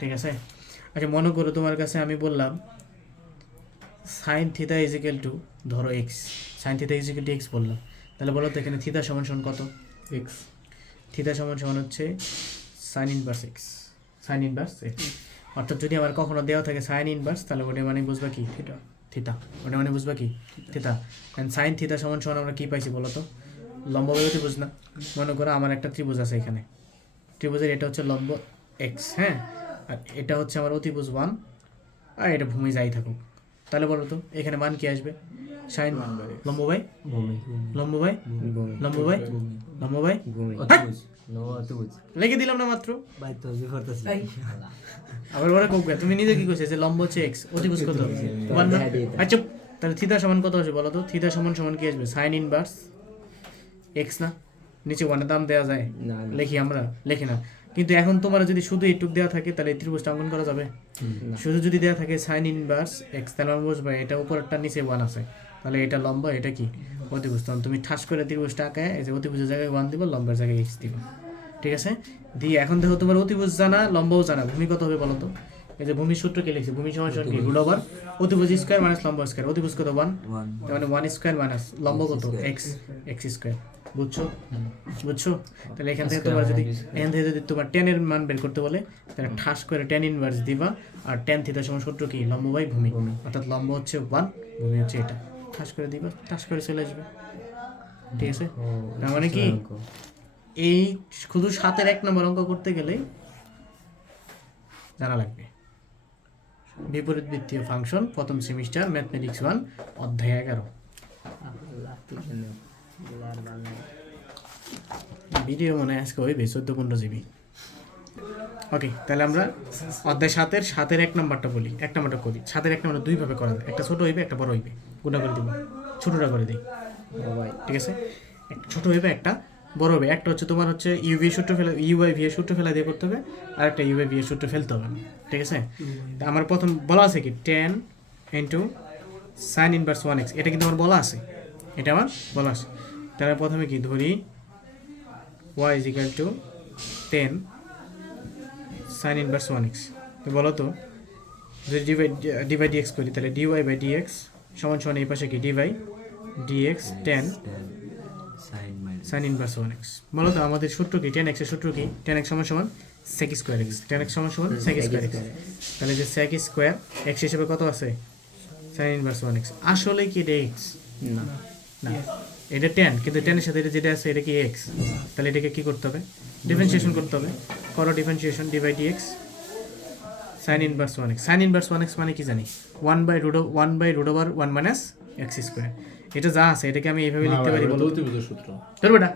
ঠিক আছে আচ্ছা মনে করো তোমার কাছে আমি বললাম সাইন থিটা ইজিক্যাল টু ধরো x sine theta equal to x বললাম তাহলে বলো তো এখানে থিটা সমান সমান কত এক্স থিটা সমান সমান হচ্ছে sign inverse x sine inverse x অর্থাৎ যদি আমার কখনো দেওয়া থাকে সাইন ইনভার্স তাহলে ওটা মানে বুঝবা কি থিটা থিটা ওটা মানে বুঝবা কি থিটা অ্যান্ড সাইন থিটা সমান সমান আমরা কী পাইছি বলো তো লম্ব বাই ত্রিভুজ না মনে করো আমার একটা ত্রিভুজ আছে এখানে ত্রিভুজের এটা হচ্ছে লম্ব এক্স হ্যাঁ আর এটা হচ্ছে আমার অতিভুজ 1 আর এটা ভূমি যাই থাকুক তাহলে বলো তো এখানে মান কি আসবে সাইন লম্ব বাই ভূমি লম্ব বাই লম্ব বাই লম্ব বাই অতিভুজ লম্ব অতিভুজ লিখে দিলাম না মাত্র ভাই তো যে করতেছি আবার ওরা কোকবে তুমি নিজে কি কইছো যে লম্ব হচ্ছে এক্স অতিভুজ কত 1 না আচ্ছা তাহলে থিটা সমান কত আসবে বলো তো থিটা সমান সমান কি আসবে সাইন ইনভার্স এক্স না নিচে 1 এর দাম দেওয়া যায় না লিখি আমরা লিখি না কিন্তু এখন তোমার যদি শুধু এইটুক দেওয়া থাকে তাহলে এই ত্রিভুজটা অঙ্কন করা যাবে শুধু যদি দেওয়া থাকে সাইন ইনভার্স এক্স তাহলে আমরা বুঝবো এটা উপরেরটা নিচে 1 আছে তাহলে এটা লম্ব এটা কি অতিভুজ তখন তুমি ঠাস করে ত্রিভুজটা আঁকায় এই যে অতিভুজের জায়গায় 1 দিব লম্বের জায়গায় এক্স দিব ঠিক আছে দিয়ে এখন দেখো তোমার অতিভুজ জানা লম্বও জানা ভূমি কত হবে বলো তো এই যে ভূমি সূত্র কে লিখছি ভূমি সমান সমান কি রুট ওভার অতিভুজ স্কয়ার মাইনাস লম্ব স্কয়ার অতিভুজ কত 1 তার মানে 1 স্কয়ার মাইনাস লম্ব কত এক্স এক্স স্কয়ার বুঝছো বুঝছো তাহলে এখান থেকে তোমার যদি এখান থেকে যদি তোমার tan এর মান বের করতে বলে তাহলে ঠাস করে tan ইনভার্স দিবা আর tan থিটা সমান সূত্র কি লম্ব বাই ভূমি অর্থাৎ লম্ব হচ্ছে 1 ভূমি হচ্ছে এটা ঠাস করে দিবা ঠাস করে চলে আসবে ঠিক আছে তার মানে কি এই শুধু 7 এর 1 নম্বর অঙ্ক করতে গেলে জানা লাগবে বিপরীত বৃত্তীয় ফাংশন প্রথম সেমিস্টার ম্যাথমেটিক্স 1 অধ্যায় 11 ভিডিও মনে হয় আজকে হইবে 14-15 জিবি ওকে তাহলে আমরা অধ্যায় 7 এর 1 নাম্বারটা বলি 1 নাম্বারটা করি 7 এর 1 নাম্বারটা দুই ভাবে করা যায় একটা ছোট হইবে একটা বড় হইবে গুণা করে দিব ছোটটা করে দিই ঠিক আছে একটা ছোট হইবে একটা বড় হবে একটা হচ্ছে তোমার হচ্ছে ইউভি সূত্র ফেলা ইউআই ভি এর সূত্র ফেলা দিয়ে করতে হবে আর একটা ইউআই ভি এর সূত্র ফেলতে হবে ঠিক আছে তা আমার প্রথম বলা আছে কি tan into sin inverse 1x এটা কিন্তু আমার বলা আছে এটা আমার বলা আছে তাহলে প্রথমে কি ধরি y is equal to 10 sin inverse 1x তো বলো তো যদি ডিভাইড dx করি তাহলে dy by dx সমান সমান এই পাশে কি d by d x tan sine minus sine inverse one x. মূলত আমাদের সূত্র কি, টেন এক্সের সূত্র কি, টেন এক্স সমান সমান sec square x, tan x সমান সমান সেক স্কোয়ার এক্স। তাহলে যে সেক স্কোয়ার এক্স হিসেবে কত আছে, সাইন ইনভার্স ওয়ান এক্স। আসলে কি এটা এক্স না না, এটা টেন, কিন্তু টেনের সাথে এটা যেটা আছে এটা কি এক্স। তাহলে এটাকে কি করতে হবে, ডিফারেন্সিয়েশন করতে হবে। করো differentiation, d by d x sine inverse one x. Sine inverse one x মানে কি জানি, one by root over one minus x square. এটা যা আছে এটাকে আমি এইভাবে লিখতে পারি, বলো অতিভুজের সূত্র, তোর বেটা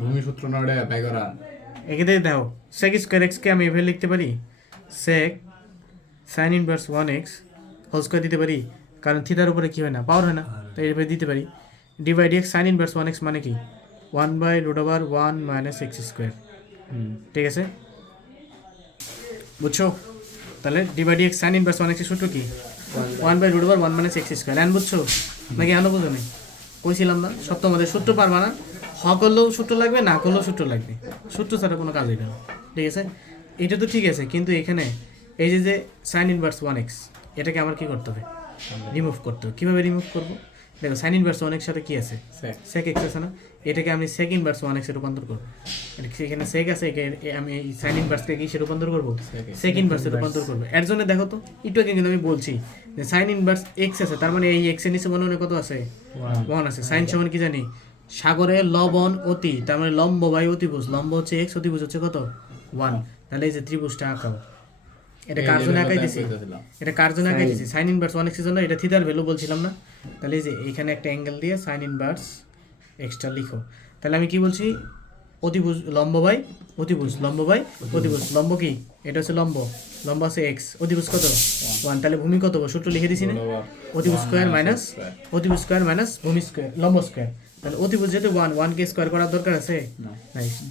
ভূমি সূত্র না ওটা পাইগরা। এখানে দেখো সেক স্কোয়ার এক্সকে আমি এভাবে লিখতে পারি, sec sine inverse one x whole square দিতে পারি, কারণ থিটার উপরে কি হয় না, পাওয়ার হয় না, তাই এইভাবে দিতে পারি। Divide x sine inverse one x মানে কি, one by root over one minus x square. ঠিক আছে, বুঝছো? তাহলে divide x sine inverse one এক্সের সূত্র কি, one by root over one minus x square. এন বুঝছো নাকি এখনো বুঝো নেই? কইছিলাম না সব তোমাদের সূত্র পারবা না, হ করলেও সূত্র লাগবে, না করলেও সূত্র লাগবে, সূত্র ছাড়া কোনো কাজ হইবে না। ঠিক আছে, এটা তো ঠিক আছে, কিন্তু এখানে এই যে সাইন ইনভার্স ওয়ান এক্স এটাকে আমার কি করতে হবে, রিমুভ করতে হবে। কীভাবে রিমুভ করবো, দেখো সাইন ইনভার্স ওয়ান এক্স সাথে কী আছে, সেক এক্স আছে না, এটাকে আমি সেক ইনভার্স ওয়ান এক্সে রূপান্তর করবো। এখানে সেক আছে, আমি এই সাইন ইনভার্সকে কিসে রূপান্তর করবো, সেক ইনভার্সে রূপান্তর করবো। এর জন্য দেখো তো একটু আগে কিন্তু আমি বলছি যে সাইন ইনভার্স এক্স আছে, তার মানে এই এক্সের নিচে মনে মনে কত আছে, ওয়ান আছে। সাইন সমান কি জানি, সাগরে লবণ অতি, তার মানে লম্ব বাই অতিভুজ, লম্ব হচ্ছে এক্স, অতিভুজ হচ্ছে কত, ওয়ান। তাহলে এই যে ত্রিভুজটা আঁকাও, এটা কার জন্য আঁকাই দিছি, এটা কার জন্য আঁকাই দিছি, সাইন ইনভার্স ওয়ান এক্সের জন্য। এটা থিটার ভ্যালু বলছিলাম না, তাহলে এই যে এখানে একটা অ্যাঙ্গেল দিয়ে সাইন ইনভার্স এক্সটা লিখো। তাহলে আমি কি বলছি, অতিভুজ লম্ব বাই অতিভুজ, লম্ব বাই অতিভুজ। লম্ব কি, এটা হচ্ছে লম্ব, লম্ব আছে এক্স, অতিভুজ কত, ওয়ান। তাহলে ভূমি কত, সূত্র লিখে দিছি না, অতিভুজ স্কোয়ার মাইনাস অতিভুজ স্কোয়ার মাইনাস ভূমি স্কোয়ার, লম্ব স্কোয়ার। তাহলে অতিভুজ যেহেতু ওয়ান, ওয়ানকে স্কোয়ার করার দরকার আছে,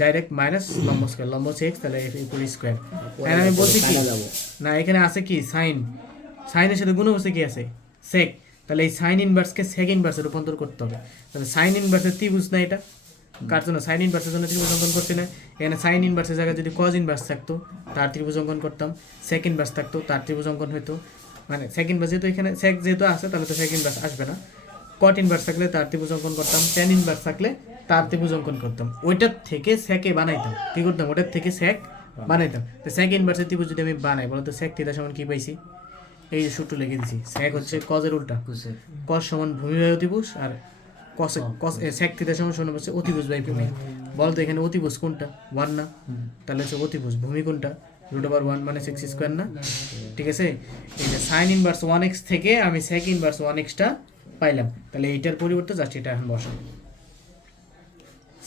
ডাইরেক্ট মাইনাস লম্ব স্কোয়ার, লম্ব হচ্ছে এক্স, তাহলে পুরো স্কোয়ার। আমি বলছি কি না, এখানে আছে কি সাইন, সাইনের সাথে গুণ হচ্ছে কি আছে, সেক। তাহলে এই সাইন ইনভার্সকে সেক ইনভার্সে রূপান্তর করতে হবে। তাহলে সাইন ইনভার্সের ত্রিভুজ না এটা, কার জন্য, সাইন ইনভার্সের জন্য ত্রিভুজ অঙ্কন করছি না। এখানে সাইন ইনভার্সের জায়গায় যদি কজ ইনভার্স থাকতো তার ত্রিভুজ অঙ্কন করতাম, সেক ইনভার্স থাকতো তার ত্রিভুজ অঙ্কন হতো। মানে সেক ইনভার্স যেহেতু এখানে সেক যেহেতু আছে, তাহলে তো সেক ইনভার্স আসবে না। কট ইনভার্স থাকলে তার ত্রিভুজ অঙ্কন করতাম, টেন ইনভার্স থাকলে তার ত্রিভুজ অঙ্কন করতাম। ওইটার থেকে সেকে বানাইতাম, কি করতাম, ওটার থেকে সেক বানাইতাম। তো সেক ইনভার্সের ত্রিভুজ যদি আমি বানাই, বলতো সেক থিটা সমান কি পাইছি, এই যে সূত্র লিখে দিছি, সেক হচ্ছে কজের উল্টা, কস সমান ভূমি বাই অতিভুজ, আর সেক থিটা সমান সমান হচ্ছে অতিভুজ বাই ভূমি। বলতো এখানে অতিভুজ কোনটা, ওয়ান না, তাহলে হচ্ছে অতিভুজ, ভূমি কোনটা, root over one minus x square না। ঠিক আছে, এই যে সাইন ইনভার্স ওয়ান এক্স থেকে আমি সেক ইনভার্স ওয়ান এক্সটা পাইলাম। তাহলে এইটার পরিবর্তে জাস্ট এটা এখন বসাবো,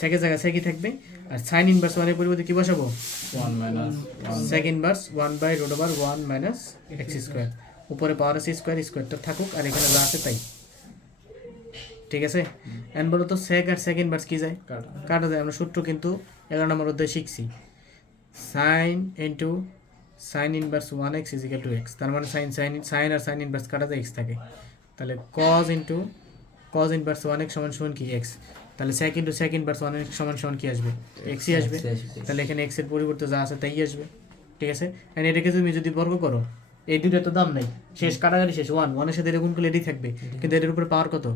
সেকের জায়গায় সেকই থাকবে, আর সাইন ইনভার্স ওয়ানের পরিবর্তে কি বসাবো, one minus sec inverse one by root over one minus x square. উপরে পাওয়ার আছে স্কোয়ার, স্কোয়ারটা থাকুক, আর এখানে যা আছে তাই। ঠিক আছে, এন্ড বলো তো সেক আর সেক ইনভার্স কি যায়, কাটা যায়। আমরা সূত্র কিন্তু 11 নম্বর অধ্যায়ে শিখছি, sign into sign inverse one x is equal to x. তার মানে সাইন আর সাইন ইনভার্স কাটা যায়, এক্স থাকে। তাহলে cos into cos inverse one x সমান সমান কি, এক্স। তাহলে sec into sec inverse one x সমান সমান কি আসবে, এক্সই আসবে। তাহলে এখানে এক্স এর পরিবর্তে যা আছে তাই আসবে। ঠিক আছে, এন্ড এটাকে তুমি যদি বর্গ করো, এই দুটো তো দাম নাই, শেষ কাটাকাটি শেষ, ওয়ানের সাথে এটা গুণ করলে এটাই থাকবে, কিন্তু এটার উপরে পাওয়ার কত,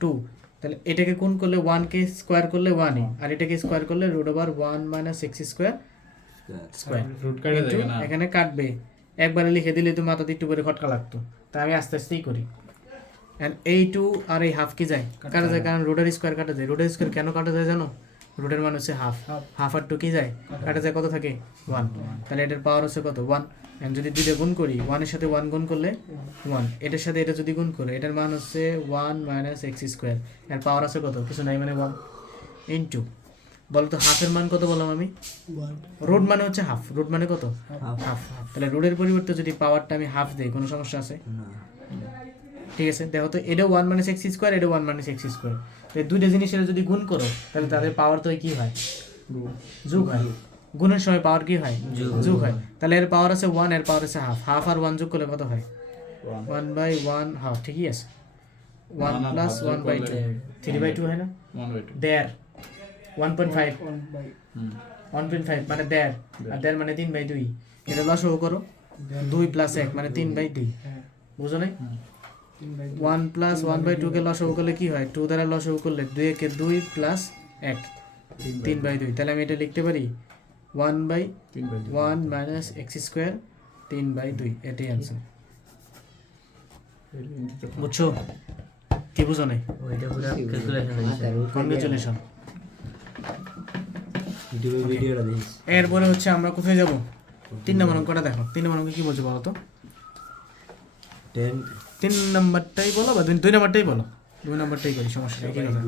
2। তাহলে এটাকে গুণ করলে ওয়ানকে স্কোয়ার করলে ওয়ানই, আর এটাকে স্কোয়ার করলে root over one minus x square square. Root কাটা যায় না, এখানে কাটবে, একবারে লিখে দিলে তো মাথাতে একটু করে খটকা লাগতো, তাই আমি আস্তে আস্তেই করি। এন্ড এই 2 আর এই হাফ কি যায়, কাটা যায়, কারণ রুটের স্কোয়ার কাটা যায়। রুটের স্কোয়ার কেন কাটা যায় জানো, রুটের মান হচ্ছে হাফ, হাফ আর 2 কি যায়, কাটা যায়, কত থাকে, 1। তাহলে এটার পাওয়ার হচ্ছে কত, 1। এন্ড যদি দুইটা গুণ করি, 1 এর সাথে 1 গুণ করলে 1, এটার সাথে এটা যদি গুণ করে, এটার মান হচ্ছে 1 মাইনাস এক্স স্কোয়ার, এর পাওয়ার আছে কত, কিছু নাই, মানে 1 ইন্টু, বলতো হাফের মান কত বললাম আমি, রুট মানে হচ্ছে হাফ, রুট মানে কত, হাফ। তাহলে রুটের পরিবর্তে যদি পাওয়ারটা আমি হাফ দিই, কোনো সমস্যা আছে, ঠিক আছে। দেখো তো, এটা 1 মাইনাস এক্স স্কোয়ার, এটা 1 মাইনাস এক্স স্কোয়ার, এই দুইটা জিনিসের যদি গুণ করো, তাহলে তাদের পাওয়ার তো কি হয়, যোগ হয়। গুণের সময় পাওয়ার কি হয়, যোগ হয়। তাহলে এর পাওয়ার আছে 1, এর পাওয়ার আছে হাফ, হাফ আর 1 যোগ করলে কত হয়, 1/1 হাফ। ঠিকই আছে, 1 প্লাস 1/2, 3/2 হয় না, 1/2 দেড়, 1.5 1.5 মানে দেড়, আর দেড় মানে 3/2। এটা লসাগু করো, 2 প্লাস 1 মানে 3/2, বুঝো নাই, ওয়ান প্লাস ওয়ান বাই টুকে লসাগু করলে কি হয়? টু দ্বারা লসাগু করলে 2 একে 2 প্লাস 1 3/2। তাহলে আমি এটা লিখতে পারি 1/1 মাইনাস এক্স স্কোয়ার 3/2। এটাই অ্যান্সার। বুঝছো? কি বুঝো নাই? ওইটা পুরো ক্যালকুলেশন হয়েছে। কনগ্রাচুলেশন। ইউটিউবে ভিডিওটা দেখিস। এরপরে হচ্ছে আমরা কোথায় যাব? 3 নম্বর অঙ্কটা দেখো। 3 নম্বর অঙ্ক কি বলছে বলো তো? 10 3 নম্বরটাই বলো বা 2 নম্বরটাই বলো? 2 নম্বরটাই করি, সমস্যা নেই। কি কথা?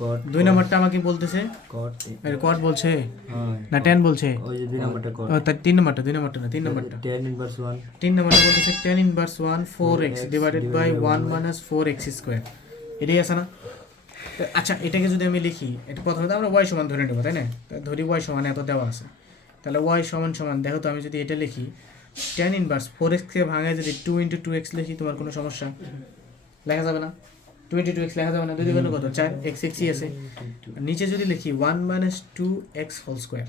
cot 2 নম্বরটা আমাকে বলতেছে cot কট বলছে হ্যাঁ না tan বলছে? ওই যে 2 নাম্বারটা cot ও তাই 3 নম্বরটা, 2 নম্বরটা না 3 নম্বরটা। 10 ইনভার্স 1 3 নম্বরটা বলতেছে tan inverse 1 4x divided by 1 minus 4x square. এটাই আছে না? তো আচ্ছা, এটাকে যদি আমি লিখি, এটা প্রথমে তো আমরা y সমান ধরে নেব, তাই না? তা ধরি y সমান এত দেওয়া আছে, তাহলে y সমান সমান দেখো তো, আমি যদি এটা লিখি tan ইনভার্স 4x কে ভাঙায় যদি 2 * 2x লিখি, তোমার কোনো সমস্যা? লেখা যাবে না? 2 * 2x লেখা যাবে না? 2 দ্বিগুণে কত? 4, x x ই আছে। আর নিচে যদি লিখি 1 মাইনাস 2x হোল স্কয়ার,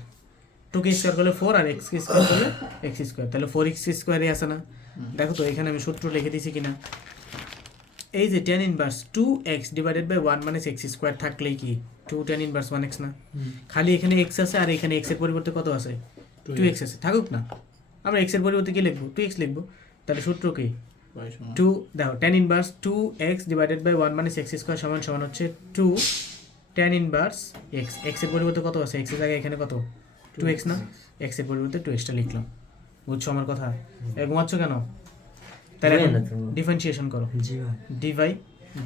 2 কে স্কয়ার করলে 4 আর x কে স্কয়ার করলে x স্কয়ার, তাহলে 4x স্কয়ারই আছে না? দেখো তো এখানে আমি সূত্র লিখে দিয়েছি কিনা। এই যে tan inverse 2x divided by 1 minus x square থাকলেই কি 2 tan ইনভার্স 1x না? খালি এখানে x আছে আর এখানে x এর পরিবর্তে কত আছে? 2x আছে। থাকুক না, আমরা x এর পরিবর্তে কি লিখবো? 2x লিখবো। তাহলে সূত্র কি? 2 দেখো tan inverse 2x divided by 1 minus x square সমান সমান হচ্ছে 2 tan ইনভার্স x। x এর পরিবর্তে কত আছে? x এর জায়গায় এখানে কত? 2x না? x এর পরিবর্তে 2x টা লিখলাম। বুঝছো আমার কথা? ঘুমাচ্ছ কেন? তাহলে ঘুমাই না তো। ডিফারেন্সিয়েশন করো। জি ভাই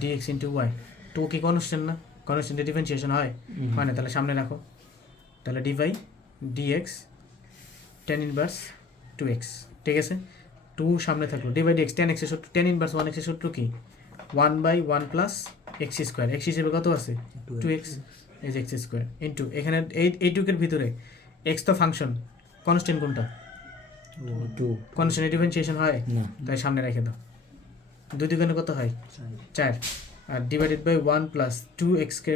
dy dx into y। 2 কি কনস্ট্যান্ট না? কনস্ট্যান্টে ডিফারেন্সিয়েশন হয়? হয় না? তাহলে সামনে রাখো। তাহলে dy dx tan inverse 2x, ঠিক আছে? 2 সামনে থাকলো, dy dx tan x এর সূত্র, tan ইনভার্স 1x এর সূত্র কি? 1/1 প্লাস x স্কয়ার। x হিসেবে কত আছে? 2x, এই যে x স্কয়ার ইনটু এখানে এই 2 এর ভিতরে x তো ফাংশন, কনস্ট্যান্ট কোনটা? 2 কনস্ট্যান্টে ডিফারেন্সিয়েশন হয়? না তাই সামনে রেখে দাও। 2 দ্বিগুণে কত হয়? 4। আর ডিভাইডেড বাই 1 প্লাস 2x কে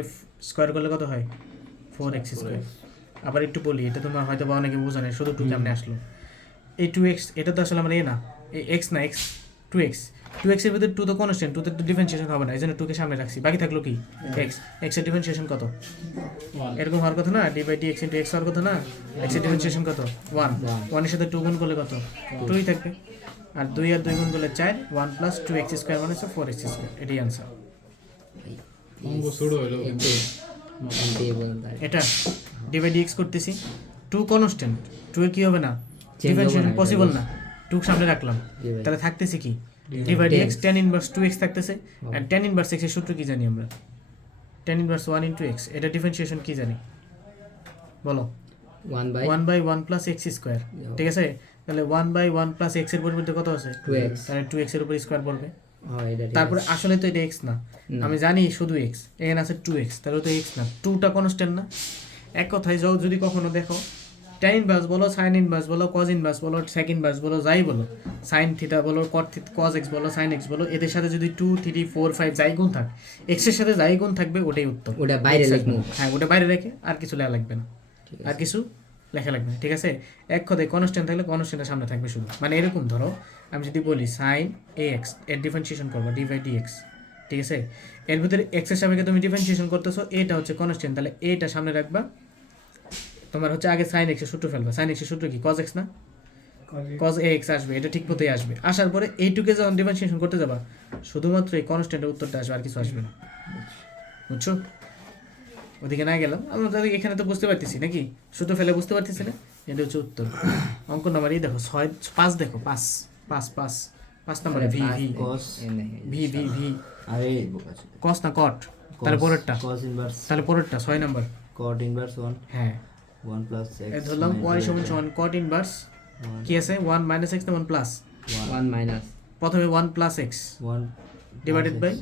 স্কয়ার করলে কত হয়? 4x square. আবার একটু বলি, এটা তোমরা হয়তো বা অনেকে বোঝো না, শুধু 2 কেমনে আসলো? এই 2x, এটা তো আসলে আমার না, এই x না, x 2x। 2x এর ভিতরে 2 তো কনস্ট্যান্ট, 2 তে তো ডিফারেন্সিয়েশন হবে না, এই জন্য 2 কে সামনে রাখছি। বাকি থাকলো কি? x। x এর ডিফারেন্সিয়েশন কত? এরকম হওয়ার কথা না? dy dx into x হওয়ার কথা না? x এর ডিফারেন্সিয়েশন কত? 1। 1 এর সাথে 2 গুণ করলে কত? 2ই থাকবে। আর 2 আর 2 গুণ করলে 4, 1 প্লাস 2x স্কয়ার মানে হচ্ছে 4x স্কয়ার। এটাই आंसर। অঙ্ক শুরু হলো কিন্তু এতে বলুন তাই এটা dy dx করতেছি, 2 কনস্ট্যান্ট, 2 এর কি হবে না? Change ডিফারেন্সিয়েশন হবে না, পসিবল না। 2 সামনে রাখলাম, dy তাহলে থাকতেছে কি? dy dx tan inverse 2x থাকতেছে। আর tan ইনভার্স x এর সূত্র কি জানি আমরা? tan inverse 1 into x। এটা ডিফারেন্সিয়েশন কি জানি বলো? 1/1 প্লাস x স্কয়ার, ঠিক আছে? তাহলে 1/1 প্লাস x এর পরিবর্তে কত আছে? 2x তাহলে 2x এর উপর স্কয়ার পড়বে। হয় এটা ঠিক তারপরে আছে। আসলে তো এটা x না, না। আমি জানি শুধু x, এখানে আছে 2x, তাহলে তো x না, 2টা কনস্ট্যান্ট না? এক কথায় যাও, যদি কখনো দেখো tan ইনভার্স বলো, sin ইনভার্স বলো, cos ইনভার্স বলো, sec ইনভার্স বলো, যাই বলো, sin থিটা বলো, cos x বলো, sin x বলো, এদের সাথে যদি 2 3 4 5 যাই গুণ থাক, x এর সাথে যাই গুণ থাকবে ওটাই উত্তর। ওটা বাইরে X লিখবো। হ্যাঁ, ওটা বাইরে রেখে আর কিছু লেখা লাগবে না, ঠিক আর আছে কিছু লেখা লাগবে না, ঠিক আছে? এক কথায় কনস্ট্যান্ট থাকলে কনস্ট্যান্টের সামনে থাকবে শুধু। মানে এরকম ধরো, আমি যদি বলি sin ax এর ডিফারেন্সিয়েশন করবা dy dx, ঠিক আছে? এর ভিতরে x এর সাপেক্ষে তুমি ডিফারেন্সিয়েশন করতেছো, এটা হচ্ছে কনস্ট্যান্ট, তাহলে এটা সামনে রাখবা। তোমার হচ্ছে আগে sin x এর সূত্র ফেলবা। sin x এর সূত্র কি? cos x না? cos ax আসবে, এটা ঠিক মতোই আসবে। আসার পরে এইটুকে যখন ডিফারেন্সিয়েশন করতে যাবা, শুধুমাত্র এই কনস্ট্যান্টের উত্তরটা আসবে, আর কিছু আসবে না। বুঝছো? ওদিকে না গেলাম আমরা, তাহলে এখানে তো বুঝতে পারতেছি নাকি? সূত্র ফেলে বুঝতে পারতেছি না? এটা হচ্ছে উত্তর। অঙ্ক নাম্বার এই দেখো 6 5 দেখো 5 5 5 5 নম্বরে V V cos V V V আরে বোকা ছিল cos না cot? তাহলে পরেরটা, cos ইনভার্স তাহলে পরেরটা 6 নাম্বার। cot ইনভার্স 1 হ্যাঁ, 1 প্লাস x এই ধরলাম y সমান সমান cot ইনভার্স কি আছে? 1 মাইনাস x না 1 প্লাস? 1 মাইনাস প্রথমে 1 plus x 1 divided by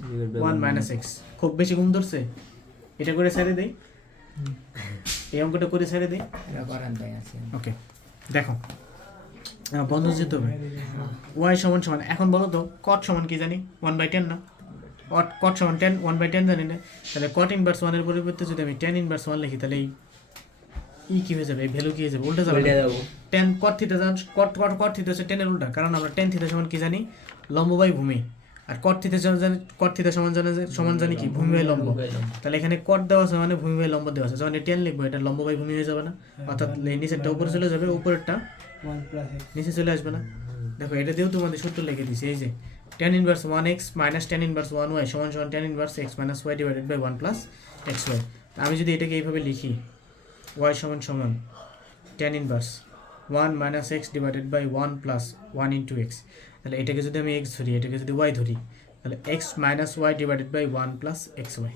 1 minus x। খুব বেশি ঘুম ধরছে? এটা করে ছেড়ে দেই, এই অঙ্কটা করে ছেড়ে দেই। করান তাই আছে ওকে, দেখো বন্ধ যেতে হবে। y সমান সমান, এখন বলো তো cot সমান কি জানি? 1/10 না? cot সমান 10, 1/10 জানি না। তাহলে cot ইনভার্স 1 এর পরিবর্তে যদি আমি tan ইনভার্স 1 লিখি, তাহলে এই কি হয়ে যাবে? এই ভ্যালু কি হয়ে যাবে? উল্টা যাবে না? যাবো 10 cot থিটা, cot থিটা হচ্ছে 10 এর উল্টা, কারণ আমরা tan থিটা সমান কি জানি? লম্ব বাই ভূমি। আর কট থিতা সমান জানি কি ভূমি বাই লম্ব। তাহলে এখানে কট দেওয়া আছে মানে ভূমি বাই লম্ব দেওয়া আছে, যখন টেন লিখবো এটা লম্ব বাই ভূমি হয়ে যাবে না, অর্থাৎ নিচেরটা উপরে চলে যাবে, উপরেরটা 1 প্লাস x নিচে চলে আসবে না। দেখো এটা দিয়েও তোমাদের সূত্র লিখে দিয়েছি, এই যে tan inverse 1x minus tan inverse 1y সমান সমান tan inverse x minus y divided by 1 plus xy। আমি যদি এটাকে এইভাবে লিখি y সমান সমান tan inverse 1 minus x divided by 1 plus 1 into x, তাহলে এটাকে যদি আমি x ধরি, এটাকে যদি y ধরি, তাহলে x minus y divided by 1 plus xy।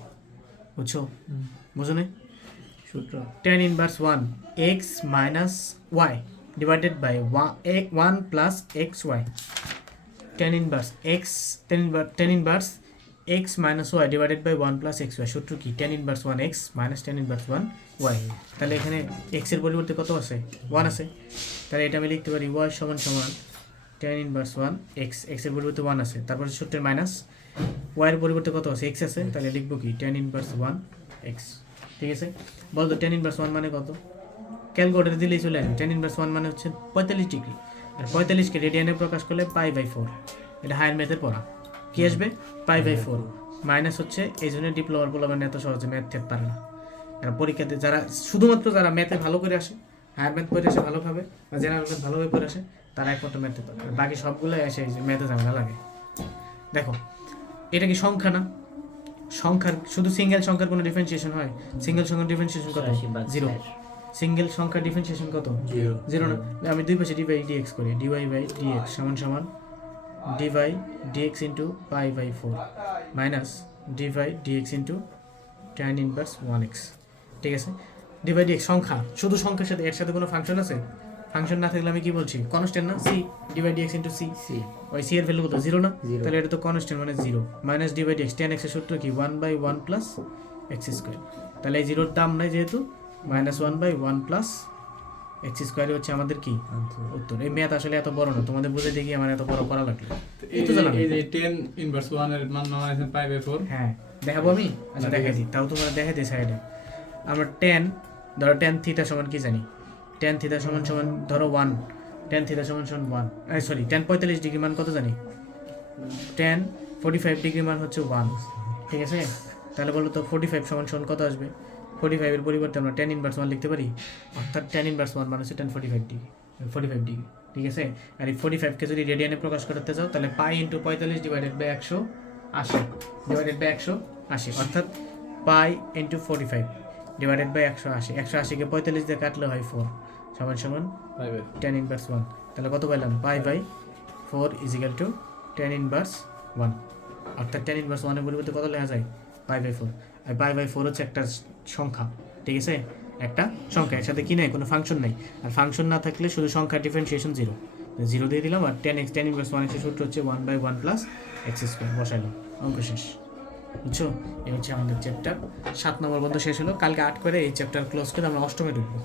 বুঝছো? বুঝো না? সূত্র tan inverse 1 x minus y divided by 1 plus xy, tan inverse x minus y divided by 1 plus xy সূত্র কি tan inverse 1x minus tan inverse 1y। তাহলে এখানে x এর পরিবর্তে কত আছে 1 আছে, তাহলে এটা আমি লিখতে পারি y সমান সমান tan inverse 1x, x এর পরিবর্তে 1 আছে, তারপর সূত্রের মাইনাস y এর পরিবর্তে কত আছে x আছে, তাহলে লিখবো কি tan inverse 1x। ঠিক আছে, বল তো tan inverse 1 মানে কত? ক্যালকুলেটর দিলেই চলে আসবে। tan ইনভার্স 1 মানে হচ্ছে 45 ডিগ্রি, আর 45 কে রেডিয়ানে প্রকাশ করলে π/4, এটা হায়ার ম্যাথের পড়া। কি আসবে? π/4 মাইনাস হচ্ছে, এই জন্য ডিপ্লোমার বলে মানে এত সহজে ম্যাথ ঠেপ পারে না। আর পরীক্ষাতে যারা শুধুমাত্র যারা ম্যাথে ভালো করে আসে, হায়ার ম্যাথ পড়ে আসে ভালোভাবে, বা জেনারেল ম্যাথ ভালোভাবে পড়ে আসে, তারা একমাত্র ম্যাথে পারে, আর বাকি সবগুলো এসে এই যে ম্যাথে ঝামেলা লাগে। দেখো এটা কি সংখ্যা না? সংখ্যার শুধু সিঙ্গেল সংখ্যার কোনো ডিফারেন্সিয়েশন হয়? সিঙ্গেল সংখ্যার ডিফারেন্সিয়েশন কত? 0। সিঙ্গেল সংখ্যা ডিফারেন্সিয়েশন কত? 0 না? আমি দুই পাশে ডিভাই ডিএক্স করি, ডিওয়াই বাই ডিএক্স সমান সমান d by dx into π/4 minus d by dx into tan inverse 1x। ঠিক আছে, ডিভাই ডিএক্স সংখ্যা, শুধু সংখ্যার সাথে এর সাথে কোনো ফাংশন আছে? ফাংশন না থাকলে আমি কি বলছি? কনস্ট্যান্ট না? সি ডিভাই ডিএক্স ইন্টু সি, ওই সি এর ভ্যালু কত? 0 না? তাহলে এটা তো কনস্ট্যান্ট মানে 0 minus d by dx tan x এর সূত্র কি 1/1 প্লাস x স্কয়ার, তাহলে এই জিরোর দাম নাই যেহেতু -1/1 প্লাস x স্কয়ার হচ্ছে আমাদের কি উত্তর। এই ম্যাথ আসলে এত বড় না, তোমাদের বুঝে দেখি আমার এত বড় করা লাগলো। এই তো জানলাম এই যে tan ইনভার্স 1 এর মান নেওয়া হয়েছে π/4। হ্যাঁ দেখাবো আমি, আচ্ছা দেখাই দিই, তাও তোমরা দেখাই দিই সাইডে। আমরা ধরো tan থিটা সমান কি জানি? tan থিটা সমান সমান ধরো 1, tan থিটা সমান সমান 1, সরি tan 45 ডিগ্রি মান কত জানি? tan 45 ডিগ্রি মান হচ্ছে 1। ঠিক আছে, তাহলে বলো তো 45 সমান সমান কত আসবে? 45 এর পরিবর্তে আমরা tan ইনভার্স 1 লিখতে পারি, অর্থাৎ tan ইনভার্স 1 মানে হচ্ছে tan 45 ডিগ্রি। ঠিক আছে, আর এই 45 কে যদি রেডিয়ানে প্রকাশ করতে চাও তাহলে pi into 45 divided by 180 divided by 180, অর্থাৎ পাই ইন্টু 45 ডিভাইডেড বাই 180, 180 কে 45 দিয়ে কাটলে হয় 4 সমান সমান tan ইনভার্স 1। তাহলে কত পেলাম? π/4 ইজিক্যাল টু tan ইনভার্স 1, অর্থাৎ tan ইনভার্স 1 এর পরিবর্তে কত লেখা যায়? π/4। আর π/4 হচ্ছে একটা সংখ্যা। ঠিক আছে, একটা সংখ্যা, এর সাথে কি নাই? কোনো ফাংশন নাই। আর ফাংশন না থাকলে শুধু সংখ্যার ডিফারেন্সিয়েশন 0 দিয়ে দিলাম, আর tan ইনভার্স 1 এর সূত্র হচ্ছে 1/1 প্লাস x স্কয়ার বসাইলাম, অঙ্ক শেষ। বুঝছো? এই হচ্ছে আমাদের চ্যাপ্টার 7 নম্বর বন্ধ শেষ হলো। কালকে 8 করে এই চ্যাপ্টার ক্লোজ করে আমরা অষ্টমে ঢুকবো।